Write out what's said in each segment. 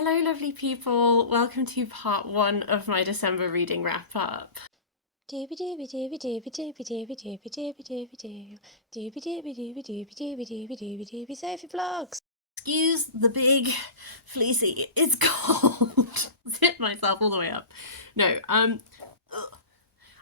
Hello, lovely people. Welcome to part one of my December reading wrap up. Dooby dooby dooby dooby dooby dooby dooby dooby dooby doo. Dooby dooby dooby dooby dooby dooby dooby dooby Sophie vlogs. Excuse the big fleecy. It's cold. Zip myself all the way up. No,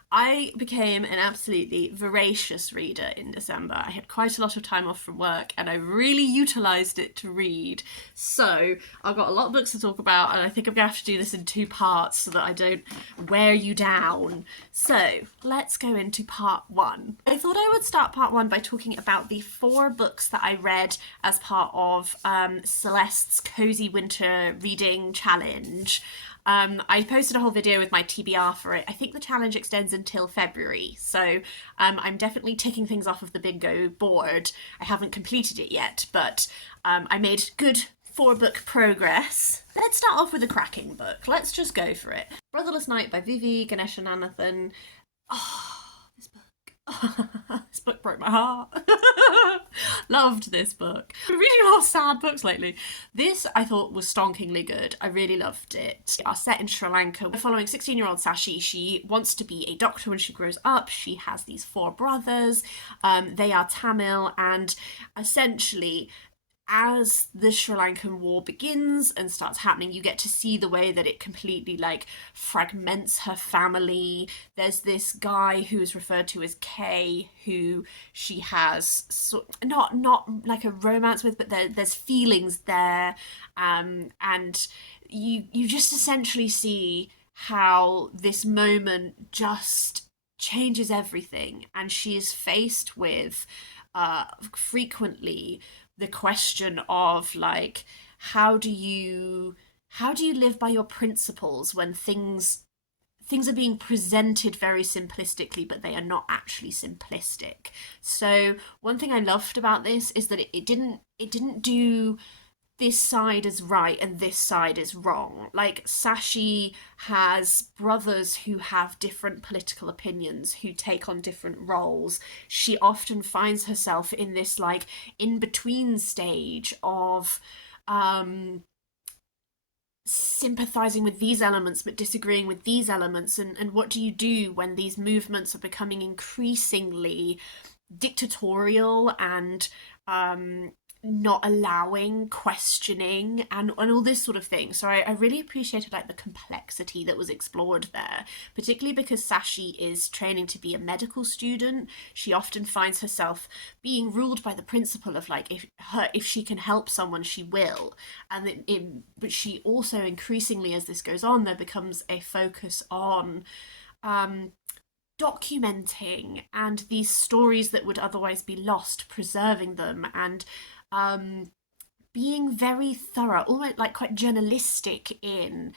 I became an absolutely voracious reader in December. I had quite a lot of time off from work and I really utilised it to read. So I've got a lot of books to talk about and I think I'm going to have to do this in two parts so that I don't wear you down. So let's go into part one. I thought I would start part one by talking about the 4 books that I read as part of Celeste's Cozy Winter Reading Challenge. I posted a whole video with my TBR for it. I think the challenge extends until February, so I'm definitely ticking things off of the bingo board. I haven't completed it yet, but I made good 4-book progress. Let's start off with a cracking book. Let's just go for it. Brotherless Night by Ganeshananthan. Oh, this book. This book broke my heart. Loved this book. I'm reading a lot of sad books lately. This I thought was stonkingly good. I really loved it. Are set in Sri Lanka. We're following 16-year-old Sashi. She wants to be a doctor when she grows up. She has these 4 brothers. They are Tamil, and essentially as the Sri Lankan war begins and starts happening, you get to see the way that it completely fragments her family. There's this guy who is referred to as K, who she has not like a romance with, but there's feelings there, and you just essentially see how this moment just changes everything, and she is faced with frequently the question of how do you live by your principles when things are being presented very simplistically, but they are not actually simplistic. So one thing I loved about this is that it didn't do this side is right and this side is wrong. Like, Sashi has brothers who have different political opinions, who take on different roles. She often finds herself in this in-between stage of sympathizing with these elements but disagreeing with these elements, and what do you do when these movements are becoming increasingly dictatorial and not allowing questioning and all this sort of thing. So I really appreciated the complexity that was explored there, particularly because Sashi is training to be a medical student. She often finds herself being ruled by the principle of if she can help someone, she will. And but she also increasingly, as this goes on, there becomes a focus on documenting and these stories that would otherwise be lost, preserving them, and being very thorough, almost quite journalistic in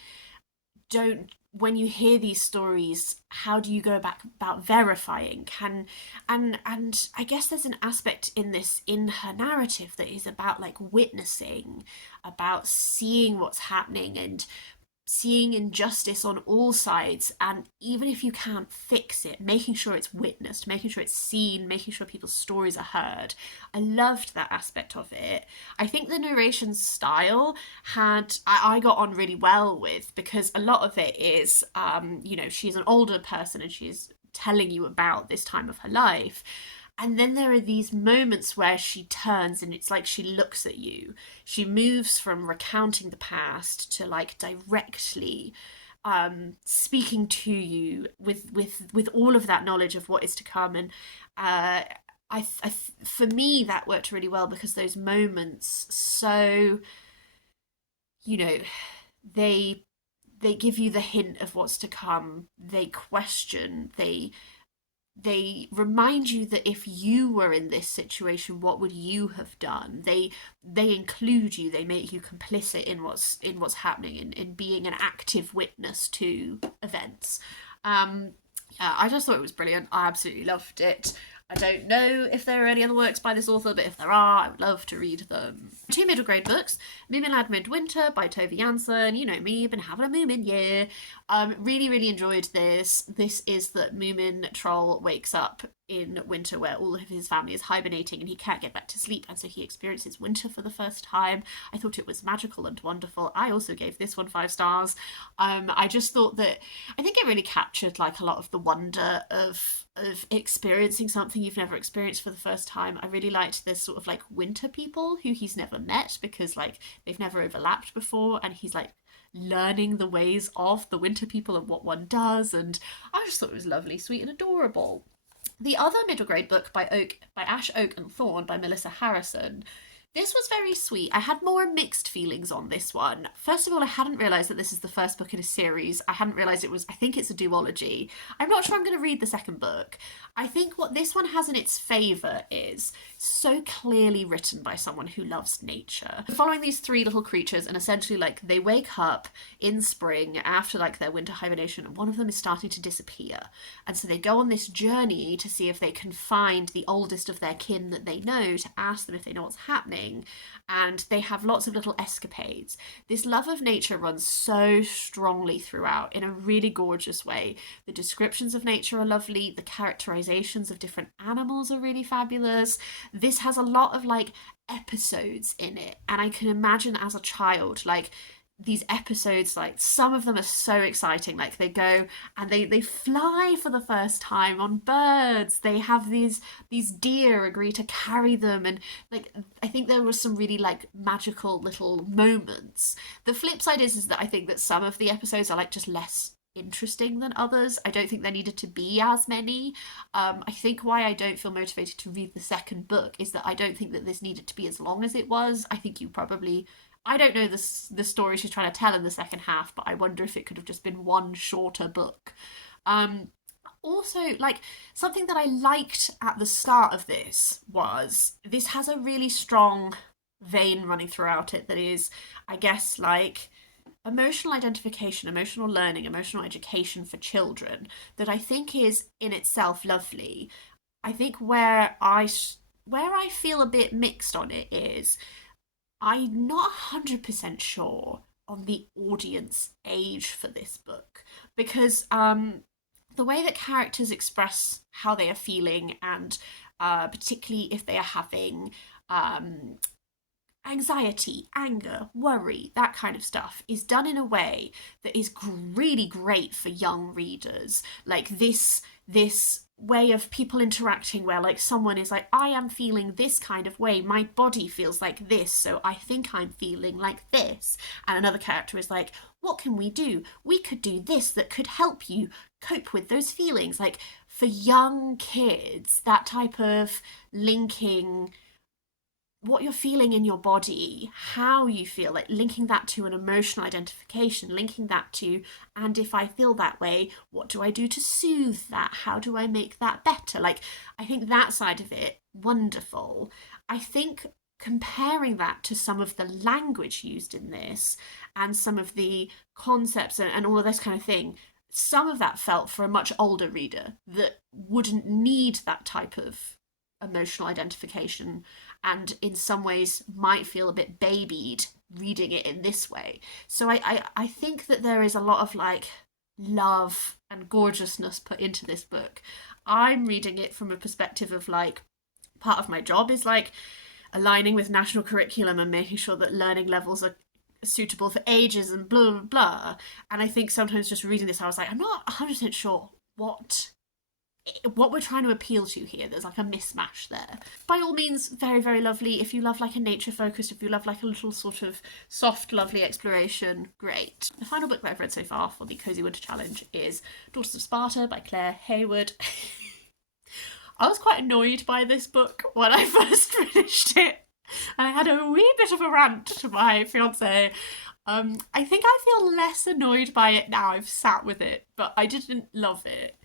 when you hear these stories, how do you go about verifying? And I guess there's an aspect in her narrative that is about witnessing, about seeing what's happening and seeing injustice on all sides, and even if you can't fix it, making sure it's witnessed, making sure it's seen, making sure people's stories are heard. I loved that aspect of it. I think the narration style I got on really well with, because a lot of it is she's an older person and she's telling you about this time of her life. And then there are these moments where she turns and it's like she looks at you. She moves from recounting the past to directly speaking to you with all of that knowledge of what is to come. And for me, that worked really well, because those moments, so they give you the hint of what's to come. They question. They remind you that if you were in this situation, what would you have done? They include you. They make you complicit in what's happening, in being an active witness to events. I just thought it was brilliant. I absolutely loved it. I don't know if there are any other works by this author, but if there are, I would love to read them. 2 middle grade books. Moominland Midwinter by Tove Jansson. You know me, been having a Moomin year. Really, really enjoyed this. This is that Moomin Troll wakes up in winter where all of his family is hibernating and he can't get back to sleep, and so he experiences winter for the first time. I thought it was magical and wonderful. I also gave this one 5 stars. I just thought that I think it really captured like a lot of the wonder of experiencing something you've never experienced for the first time. I really liked this sort of like winter people who he's never met because like they've never overlapped before, and he's like learning the ways of the winter people and what one does, and I just thought it was lovely, sweet and adorable. The other middle grade book by Ash, Oak and Thorn by Melissa Harrison, this was very sweet. I had more mixed feelings on this one. First of all, I hadn't realised that this is the first book in a series. I hadn't realised it was, I think it's a duology. I'm not sure I'm going to read the second book. I think what this one has in its favour is so clearly written by someone who loves nature. Following these 3 little creatures, and essentially like they wake up in spring after like their winter hibernation, and one of them is starting to disappear. And so they go on this journey to see if they can find the oldest of their kin that they know, to ask them if they know what's happening. And they have lots of little escapades. This love of nature runs so strongly throughout in a really gorgeous way. The descriptions of nature are lovely. The characterizations of different animals are really fabulous. This has a lot of like episodes in it, and I can imagine as a child like these episodes, like some of them are so exciting, like they go and they fly for the first time on birds. They have these deer agree to carry them, and like I think there was some really like magical little moments. The flip side is that I think that some of the episodes are like just less interesting than others. I don't think there needed to be as many. I think why I don't feel motivated to read the second book is that I don't think that this needed to be as long as it was. I think you probably, I don't know the story she's trying to tell in the second half, but I wonder if it could have just been one shorter book. Also, like, something that I liked at the start of this was this has a really strong vein running throughout it that is, I guess, like emotional identification, emotional learning, emotional education for children that I think is in itself lovely. I think where I feel a bit mixed on it is I'm not 100% sure on the audience age for this book, because the way that characters express how they are feeling, and particularly if they are having anxiety, anger, worry, that kind of stuff, is done in a way that is really great for young readers. Like this way of people interacting where like someone is like, I am feeling this kind of way, my body feels like this, so I think I'm feeling like this. And another character is like, what can we do? We could do this that could help you cope with those feelings. Like for young kids, that type of linking what you're feeling in your body, how you feel, like linking that to an emotional identification, linking that to, and if I feel that way, what do I do to soothe that? How do I make that better? Like, I think that side of it, wonderful. I think comparing that to some of the language used in this and some of the concepts and all of this kind of thing, some of that felt for a much older reader that wouldn't need that type of emotional identification, and in some ways might feel a bit babied reading it in this way. So I think that there is a lot of like love and gorgeousness put into this book. I'm reading it from a perspective of like, part of my job is like aligning with national curriculum and making sure that learning levels are suitable for ages and blah blah blah. And I think sometimes just reading this I was like, I'm not 100% sure what we're trying to appeal to here. There's like a mismatch there. By all means, very, very lovely. If you love like a nature focused, if you love like a little sort of soft, lovely exploration, great. The final book that I've read so far for the Cozy Winter Challenge is Daughters of Sparta by Claire Heywood. I was quite annoyed by this book when I first finished it. And I had a wee bit of a rant to my fiance. I think I feel less annoyed by it now I've sat with it, but I didn't love it.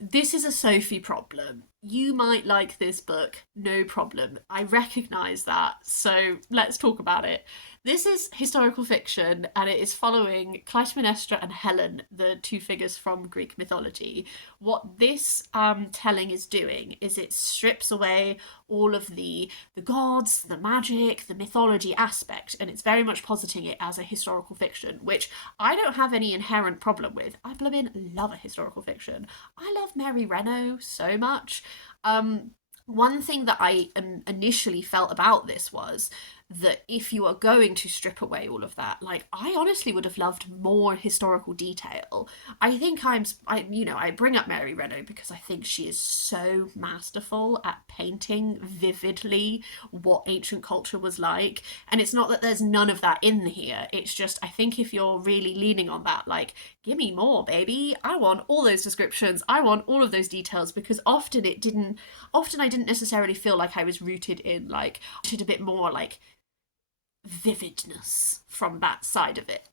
This is a Sophie problem. You might like this book, no problem. I recognise that, so let's talk about it. This is historical fiction, and it is following Clytemnestra and Helen, the two figures from Greek mythology. What this telling is doing is it strips away all of the gods, the magic, the mythology aspect, and it's very much positing it as a historical fiction, which I don't have any inherent problem with. I blooming love a historical fiction. I love Mary Renault so much. One thing that I initially felt about this was that if you are going to strip away all of that, like, I honestly would have loved more historical detail. I think I bring up Mary Renault because I think she is so masterful at painting vividly what ancient culture was like. And it's not that there's none of that in here. It's just, I think if you're really leaning on that, like, give me more, baby. I want all those descriptions. I want all of those details, because often I didn't necessarily feel like I was rooted in, like, a bit more, like, vividness from that side of it.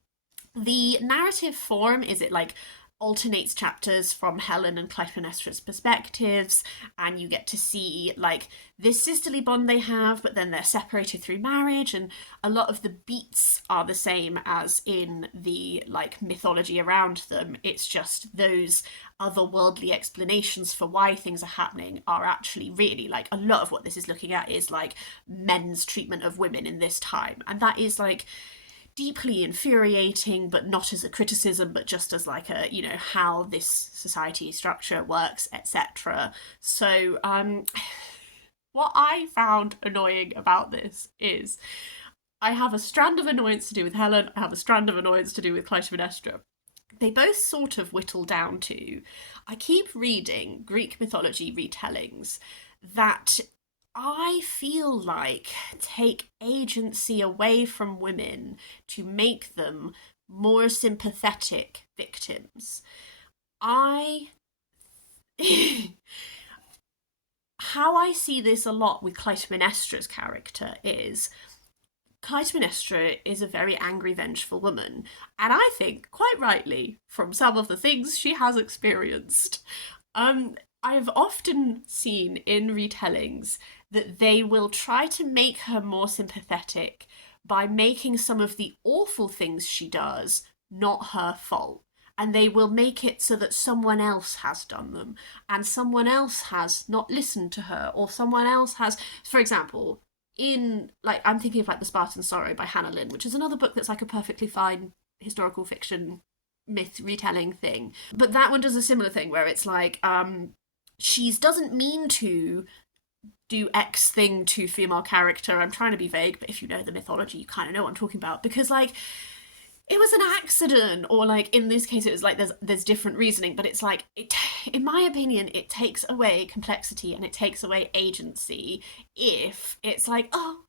The narrative form is it like alternates chapters from Helen and Clytemnestra's perspectives, and you get to see like this sisterly bond they have, but then they're separated through marriage, and a lot of the beats are the same as in the like mythology around them. It's just those otherworldly explanations for why things are happening are actually really like a lot of what this is looking at is like men's treatment of women in this time, and that is like deeply infuriating, but not as a criticism, but just as like a, you know, how this society structure works, etc. So what I found annoying about this is I have a strand of annoyance to do with Helen, I have a strand of annoyance to do with Clytemnestra. They both sort of whittle down to, I keep reading Greek mythology retellings that I feel like take agency away from women to make them more sympathetic victims. How I see this a lot with Clytemnestra's character is Clytemnestra is a very angry, vengeful woman, and I think, quite rightly, from some of the things she has experienced. I've often seen in retellings that they will try to make her more sympathetic by making some of the awful things she does not her fault. And they will make it so that someone else has done them, and someone else has not listened to her, or someone else has, for example, in, like, I'm thinking of, like, The Spartan Sorrow by Hannah Lynn, which is another book that's, like, a perfectly fine historical fiction myth retelling thing. But that one does a similar thing where it's like, she doesn't mean to do X thing to female character. I'm trying to be vague, but if you know the mythology, you kind of know what I'm talking about. Because, like, it was an accident, or, like, in this case, it was, like, there's different reasoning, but it's, like, in my opinion, it takes away complexity and it takes away agency if it's, like, oh,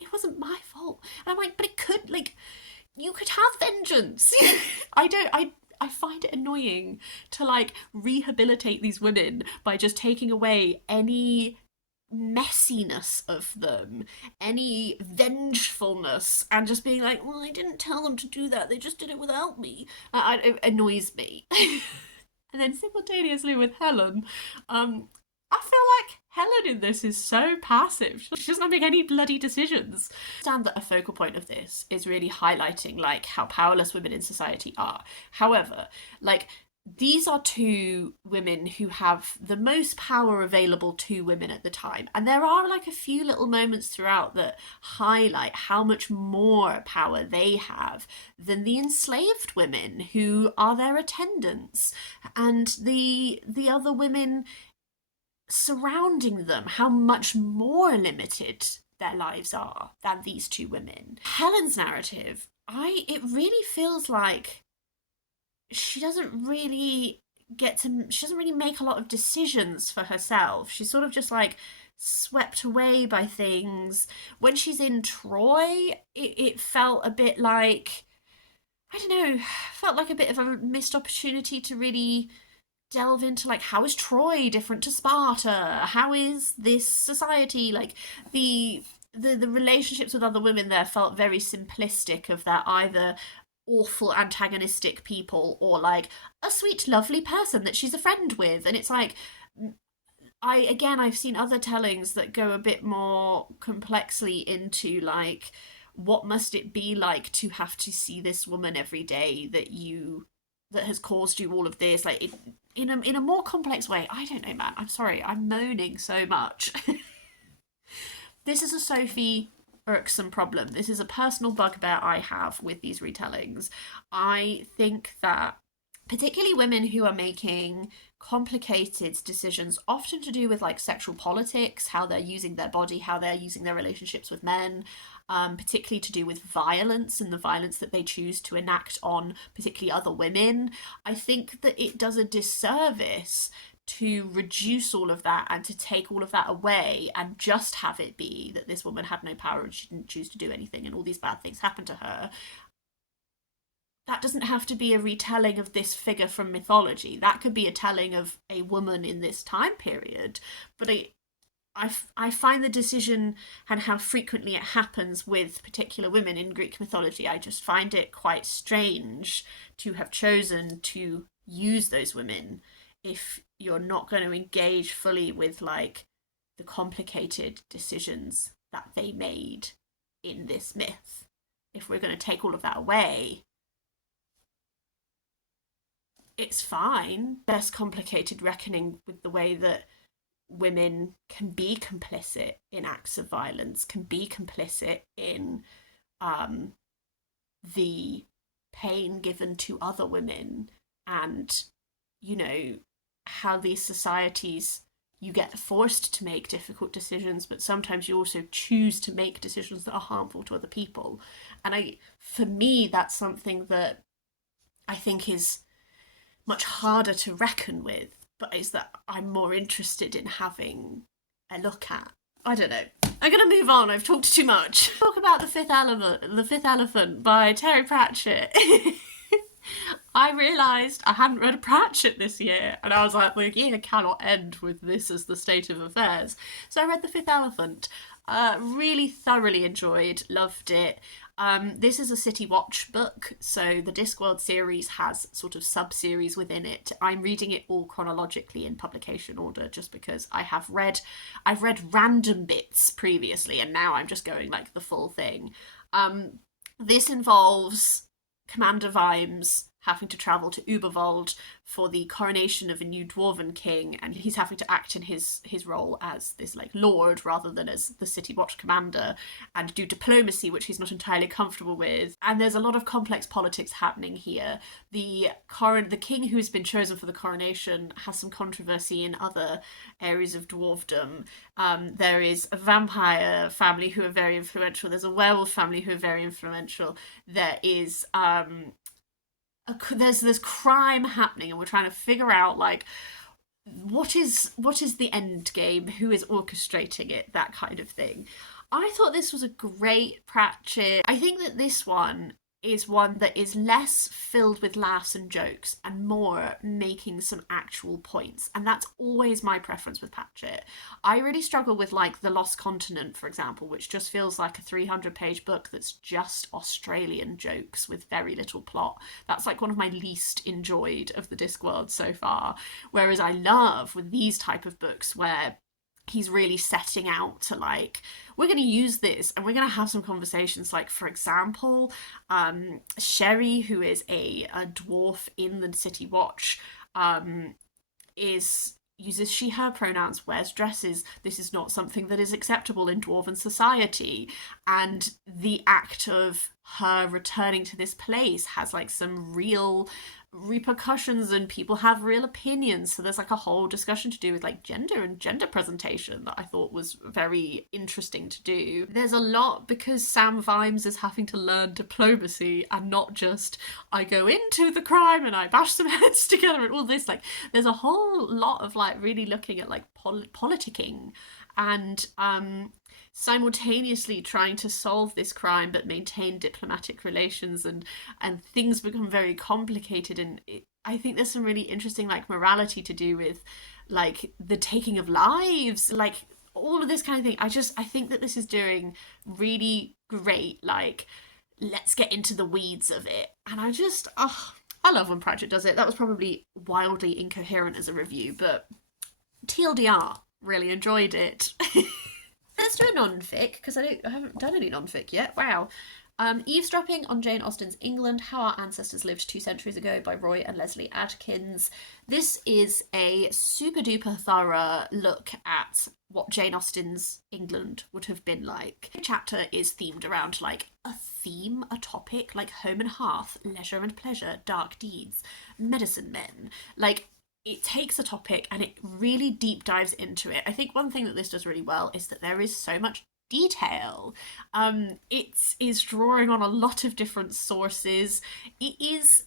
it wasn't my fault. And I'm like, but it could, like, you could have vengeance. I find it annoying to, like, rehabilitate these women by just taking away any messiness of them, any vengefulness, and just being like, well, I didn't tell them to do that, they just did it without me. It annoys me. And then simultaneously with Helen, I feel like Helen in this is so passive. She doesn't make any bloody decisions. I understand that a focal point of this is really highlighting, like, how powerless women in society are. However, like, these are two women who have the most power available to women at the time. And there are, like, a few little moments throughout that highlight how much more power they have than the enslaved women who are their attendants and the other women surrounding them, how much more limited their lives are than these two women. Helen's narrative, it really feels like she doesn't really make a lot of decisions for herself. She's sort of just like swept away by things. When she's in Troy, it felt a bit like, I don't know, felt like a bit of a missed opportunity to really delve into, like, how is Troy different to Sparta? How is this society? Like, the relationships with other women there felt very simplistic, of that either awful antagonistic people or like a sweet lovely person that she's a friend with. And it's like, I've seen other tellings that go a bit more complexly into, like, what must it be like to have to see this woman every day that has caused you all of this, like, in a more complex way. I don't know, man. I'm sorry. I'm moaning so much. This is a Sophie irksome problem. This is a personal bugbear I have with these retellings. I think that particularly women who are making complicated decisions, often to do with like sexual politics, how they're using their body, how they're using their relationships with men, particularly to do with violence and the violence that they choose to enact on particularly other women. I think that it does a disservice to reduce all of that and to take all of that away and just have it be that this woman had no power and she didn't choose to do anything and all these bad things happened to her. That doesn't have to be a retelling of this figure from mythology. That could be a telling of a woman in this time period. But I find the decision and how frequently it happens with particular women in Greek mythology, I just find it quite strange to have chosen to use those women if you're not going to engage fully with like the complicated decisions that they made in this myth. If we're going to take all of that away, it's fine. Less complicated reckoning with the way that women can be complicit in acts of violence, can be complicit in the pain given to other women, and, you know, how these societies, you get forced to make difficult decisions, but sometimes you also choose to make decisions that are harmful to other people. And for me, that's something that I think is much harder to reckon with, but is that I'm more interested in having a look at. I don't know. I'm going to move on. I've talked too much. Talk about The Fifth Elephant by Terry Pratchett. I realised I hadn't read a Pratchett this year, and I was like, the year cannot end with this as the state of affairs. So I read The Fifth Elephant. Really thoroughly enjoyed, loved it. This is a City Watch book, so the Discworld series has sort of sub-series within it. I'm reading it all chronologically in publication order just because I've read random bits previously, and now I'm just going like the full thing. This involves Commander Vimes having to travel to Uberwald for the coronation of a new dwarven king, and he's having to act in his role as this like lord rather than as the City Watch commander, and do diplomacy, which he's not entirely comfortable with. And there's a lot of complex politics happening here. The king who's been chosen for the coronation has some controversy in other areas of dwarfdom. There is a vampire family who are very influential. There's a werewolf family who are very influential. There is there's crime happening, and we're trying to figure out like what is the end game, who is orchestrating it, that kind of thing. I thought this was a great Pratchett. I think that this one is one that is less filled with laughs and jokes and more making some actual points, and that's always my preference with Pratchett. I really struggle with like The Lost Continent, for example, which just feels like a 300-page book that's just Australian jokes with very little plot. That's like one of my least enjoyed of the Discworld so far, whereas I love with these type of books where he's really setting out to like, we're going to use this and we're going to have some conversations. Like, for example, Sherry, who is a dwarf in the City Watch, uses she, her pronouns, wears dresses. This is not something that is acceptable in dwarven society. And the act of her returning to this place has like some real repercussions, and people have real opinions. So there's like a whole discussion to do with like gender and gender presentation that I thought was very interesting to do. There's a lot because Sam Vimes is having to learn diplomacy and not just I go into the crime and I bash some heads together and all this. Like there's a whole lot of like really looking at like politicking and simultaneously trying to solve this crime but maintain diplomatic relations, and things become very complicated. And I think there's some really interesting like morality to do with like the taking of lives, like all of this kind of thing. I think that this is doing really great, like, let's get into the weeds of it. And I love when Pratchett does it. That was probably wildly incoherent as a review, but TLDR, really enjoyed it. Let's do a non-fic, because I haven't done any non-fic yet. Wow. Eavesdropping on Jane Austen's England, How Our Ancestors Lived 2 Centuries Ago by Roy and Lesley Adkins. This is a super duper thorough look at what Jane Austen's England would have been like. The chapter is themed around like a theme, a topic, like home and hearth, leisure and pleasure, dark deeds, medicine men. Like, it takes a topic and it really deep dives into it. I think one thing that this does really well is that there is so much detail. It is drawing on a lot of different sources. It is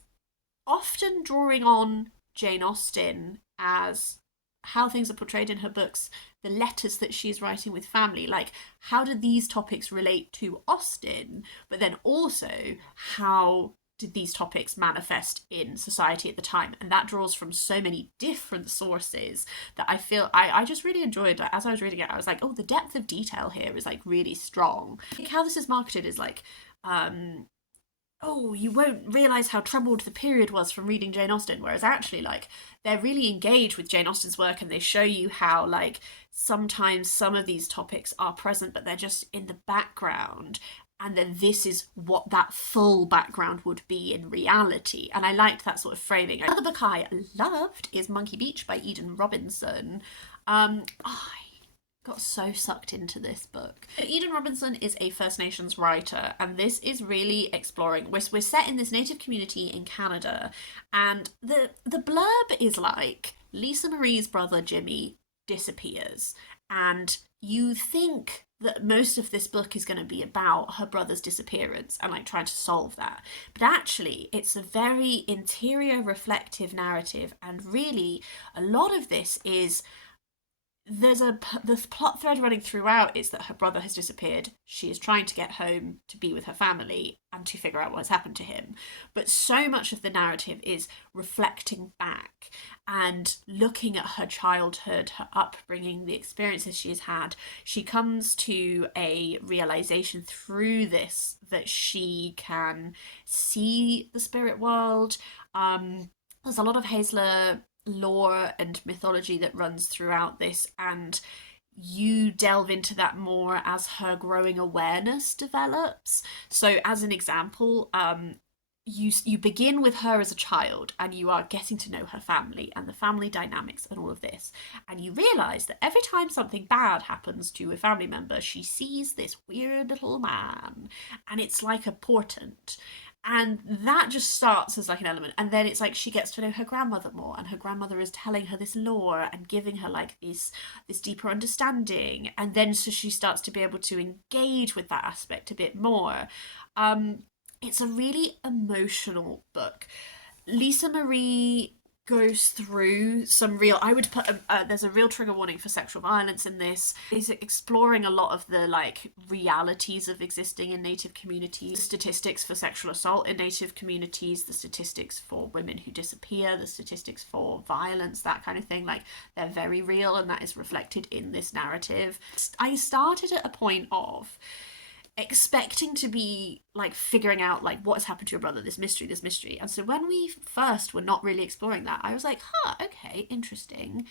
often drawing on Jane Austen as how things are portrayed in her books, the letters that she's writing with family, like how do these topics relate to Austen, but then also how did these topics manifest in society at the time? And that draws from so many different sources that I feel I just really enjoyed. Like, as I was reading it, I was like, oh, the depth of detail here is like really strong. I think how this is marketed is like, oh, you won't realise how troubled the period was from reading Jane Austen, whereas actually, like, they're really engaged with Jane Austen's work and they show you how, like, sometimes some of these topics are present, but they're just in the background. And then this is what that full background would be in reality. And I liked that sort of framing. Another book I loved is Monkey Beach by Eden Robinson. I got so sucked into this book. Eden Robinson is a First Nations writer, and this is really exploring. We're set in this native community in Canada, and the blurb is like Lisa Marie's brother Jimmy disappears, and you think that most of this book is going to be about her brother's disappearance and like trying to solve that. But actually, it's a very interior reflective narrative, and really a lot of this is the plot thread running throughout is that her brother has disappeared. She is trying to get home to be with her family and to figure out what has happened to him. But so much of the narrative is reflecting back and looking at her childhood, her upbringing, the experiences she's had. She comes to a realization through this that she can see the spirit world. There's a lot of Hazler lore and mythology that runs throughout this, and you delve into that more as her growing awareness develops. So as an example, you begin with her as a child and you are getting to know her family and the family dynamics and all of this, and you realise that every time something bad happens to a family member, she sees this weird little man, and it's like a portent. And that just starts as like an element, and then it's like she gets to know her grandmother more, and her grandmother is telling her this lore and giving her like this deeper understanding, and then so she starts to be able to engage with that aspect a bit more. It's a really emotional book. Lisa Marie goes through some real, I would put there's a real trigger warning for sexual violence in this. Is exploring a lot of the like realities of existing in native communities, the statistics for sexual assault in native communities, the statistics for women who disappear, the statistics for violence, that kind of thing. Like, they're very real, and that is reflected in this narrative. I started at a point of expecting to be like figuring out like what has happened to your brother, this mystery, and so when we first were not really exploring that, I was like, okay, interesting.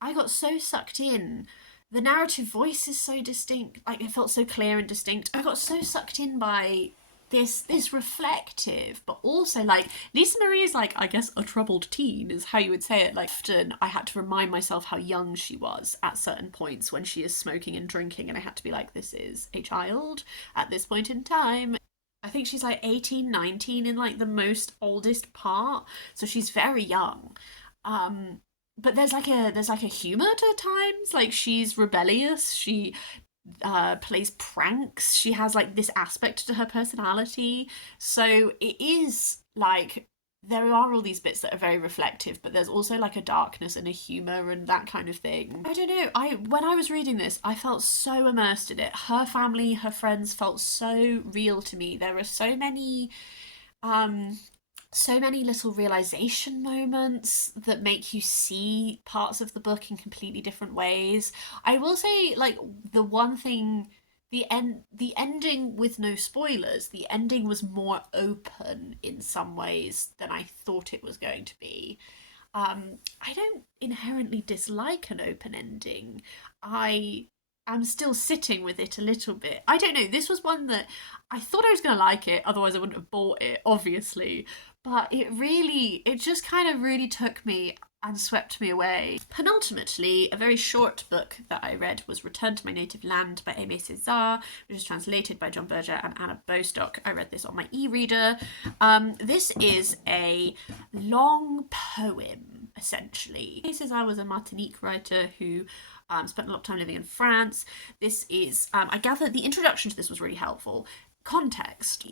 I got so sucked in. The narrative voice is so distinct, like it felt so clear and distinct. I got so sucked in by this reflective, but also like Lisa Marie is like, I guess, a troubled teen is how you would say it. Like, often I had to remind myself how young she was at certain points when she is smoking and drinking, and I had to be like, this is a child at this point in time. I think she's like 18, 19 in like the most oldest part, so she's very young. But there's like a humor to times. Like, she's rebellious, she plays pranks, she has like this aspect to her personality, so it is like there are all these bits that are very reflective, but there's also like a darkness and a humor and that kind of thing. I don't know, when I was reading this, I felt so immersed in it. Her family, her friends felt so real to me. There are so many little realization moments that make you see parts of the book in completely different ways. I will say, like, the one thing, the ending, with no spoilers, the ending was more open in some ways than I thought it was going to be. I don't inherently dislike an open ending. I I'm still sitting with it a little bit. I don't know. This was one that I thought I was going to like it, otherwise I wouldn't have bought it, obviously. But it just kind of really took me and swept me away. Penultimately, a very short book that I read was Return to My Native Land by Aime Cesaire, which is translated by John Berger and Anna Bostock. I read this on my e-reader. This is a long poem, essentially. Aime Cesaire was a Martinique writer who spent a lot of time living in France. This is, I gather the introduction to this was really helpful. Context.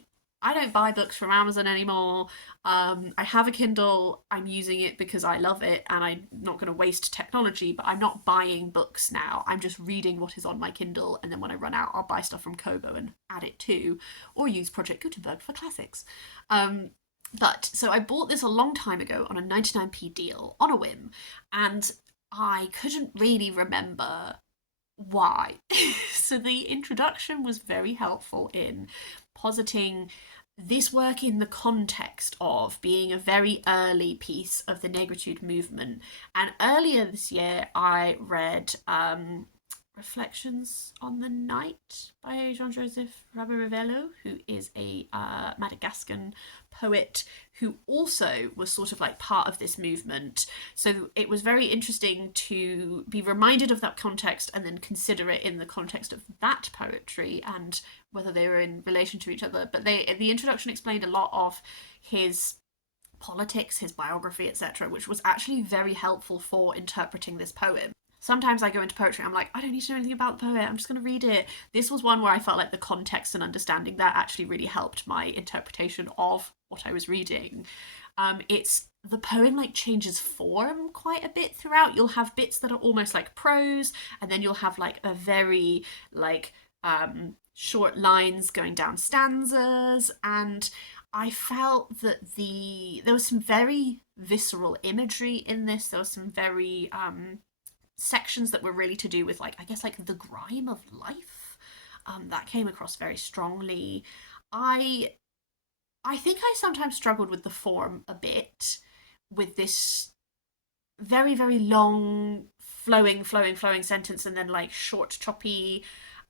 I don't buy books from Amazon anymore. I have a Kindle. I'm using it because I love it and I'm not going to waste technology, but I'm not buying books now. I'm just reading what is on my Kindle, and then when I run out, I'll buy stuff from Kobo and add it to, or use Project Gutenberg for classics. So I bought this a long time ago on a 99p deal on a whim, and I couldn't really remember why. So the introduction was very helpful in positing this work in the context of being a very early piece of the Negritude movement. And earlier this year, I read Reflections on the Night by Jean-Joseph Raberevello, who is a Madagascan poet who also was sort of like part of this movement. So it was very interesting to be reminded of that context and then consider it in the context of that poetry and whether they were in relation to each other. But the introduction explained a lot of his politics, his biography, etc., which was actually very helpful for interpreting this poem. Sometimes I go into poetry, I'm like, I don't need to know anything about the poet, I'm just going to read it. This was one where I felt like the context and understanding that actually really helped my interpretation of what I was reading. The poem like changes form quite a bit throughout. You'll have bits that are almost like prose, and then you'll have like a very like short lines going down stanzas, and I felt that there was some very visceral imagery in this. There was some very sections that were really to do with like, I guess, like the grime of life. That came across very strongly. I think I sometimes struggled with the form a bit, with this very, very long, flowing sentence and then like short, choppy.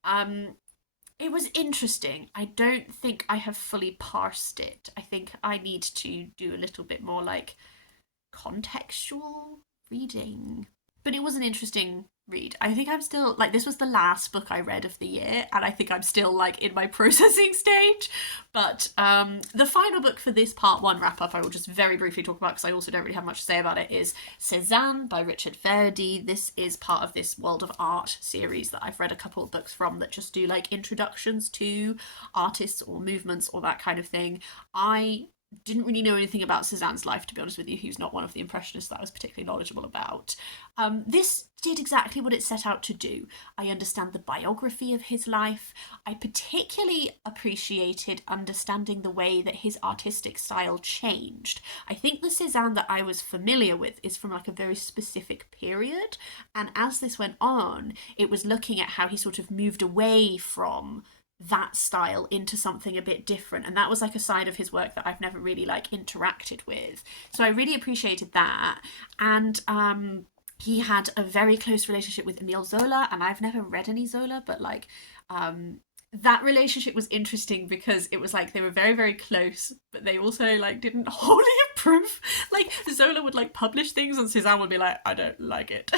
It was interesting. I don't think I have fully parsed it. I think I need to do a little bit more like contextual reading. But it was an interesting read. I think I'm still, like, this was the last book I read of the year, and I think I'm still, like, in my processing stage. But the final book for this part one wrap-up, I will just very briefly talk about, because I also don't really have much to say about it, is Cezanne by Richard Verdi. This is part of this World of Art series that I've read a couple of books from that just do, like, introductions to artists or movements or that kind of thing. I didn't really know anything about Cezanne's life, to be honest with you. He was not one of the Impressionists that I was particularly knowledgeable about. This did exactly what it set out to do. I understand the biography of his life. I particularly appreciated understanding the way that his artistic style changed. I think the Cezanne that I was familiar with is from like a very specific period, and as this went on, it was looking at how he sort of moved away from that style into something a bit different, and that was like a side of his work that I've never really like interacted with, so I really appreciated that. And he had a very close relationship with Emile Zola, and I've never read any Zola, but like that relationship was interesting because it was like they were very, very close, but they also like didn't wholly approve. Like Zola would like publish things and Cezanne would be like, I don't like it.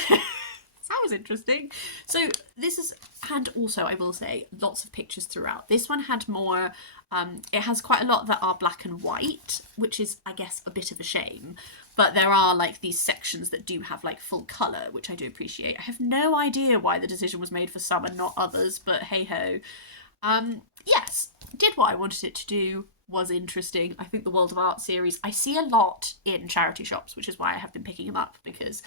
That was interesting. So this is, and also I will say, lots of pictures throughout. This one had more, it has quite a lot that are black and white, which is, I guess, a bit of a shame. But there are like these sections that do have like full colour, which I do appreciate. I have no idea why the decision was made for some and not others, but hey ho. Yes, did what I wanted it to do, was interesting. I think the World of Art series, I see a lot in charity shops, which is why I have been picking them up, because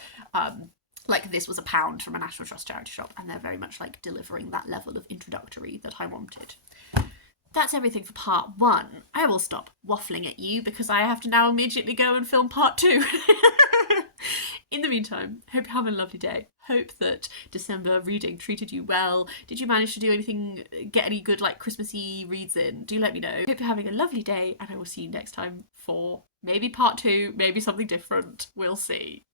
like this was £1 from a National Trust charity shop, and they're very much like delivering that level of introductory that I wanted. That's everything for part one. I will stop waffling at you because I have to now immediately go and film part two. In the meantime, hope you're having a lovely day. Hope that December reading treated you well. Did you manage to do anything, get any good like Christmassy reads in? Do let me know. Hope you're having a lovely day, and I will see you next time for maybe part two, maybe something different. We'll see.